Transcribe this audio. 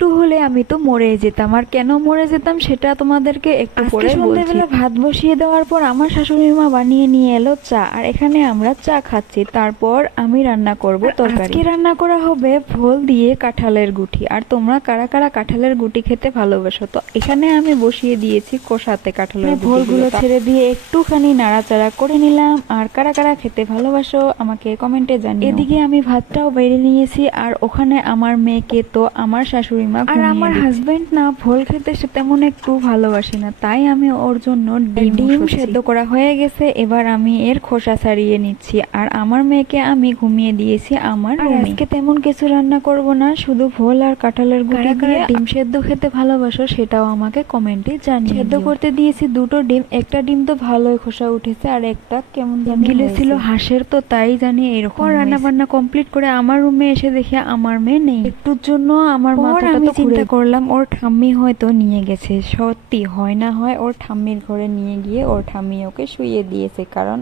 একটু হলে আমি তো মরে যেতাম। আর কেন মরে যেতাম সেটা তোমাদেরকে একটু পরে বলছি। সন্ধ্যাবেলা ভাত বসিয়ে দেওয়ার পর আমার শাশুড়ি মা বানিয়ে নিয়ে এলো চা, আর এখানে আমরা চা খাচ্ছি। তারপর আমি রান্না করব তরকারি। আজকে রান্না করা হবে ভোল দিয়ে কাঁঠালের গুটি। আর তোমরা কারা কারা কাঁঠালের গুটি খেতে ভালোবাসো? তো এখানে আমি বসিয়ে দিয়েছি কষাতে কাঁঠালের ভোলগুলো ছেড়ে দিয়ে একটুখানি নাড়াচাড়া করে নিলাম। আর কারা কারা খেতে ভালোবাসো আমাকে কমেন্টে জানিও। এদিকে আমি ভাতটাও বেড়ে নিয়েছি, আর ওখানে আমার মেয়েকে তো আমার শাশুড়ি মা আর আমার হাজবেন্ড না ভোল খেতে সে তেমন একটু ভালোবাসে না, তাই আমি ওর জন্য ডিম সেদ্ধ করা হয়ে গেছে। এবার আমি এর খোসা ছাড়িয়ে নিচ্ছি। আর আমার মেয়েকে আমি ঘুমিয়ে দিয়েছি আমার রুমে। আজকে তেমন কিছু রান্না করব না, শুধু ভোল আর কাঁঠালের গুঁড়া দিয়ে ডিম সেদ্ধ খেতে ভালোবাসো সেটাও আমাকে কমেন্টে জানিয়ে। সেদ্ধ করতে দিয়েছি দুটো ডিম, একটা ডিম তো ভালোই খোসা উঠেছে আর একটা কেমন জানি গিলেছিল হাঁসের, তো তাই জানি এরকম। রান্না বান্না কমপ্লিট করে আমার রুমে এসে দেখি আমার মেয়ে নেই। একটুর জন্য আমার মাথাটা তো চিন্তা করলাম ওর ঠাম্মি হয়তো নিয়ে গেছে। সত্যি হয় না হয় ওর ঠাম্মির ঘরে নিয়ে গিয়ে ওর ঠাম্মি ওকে শুইয়ে দিয়েছে, কারণ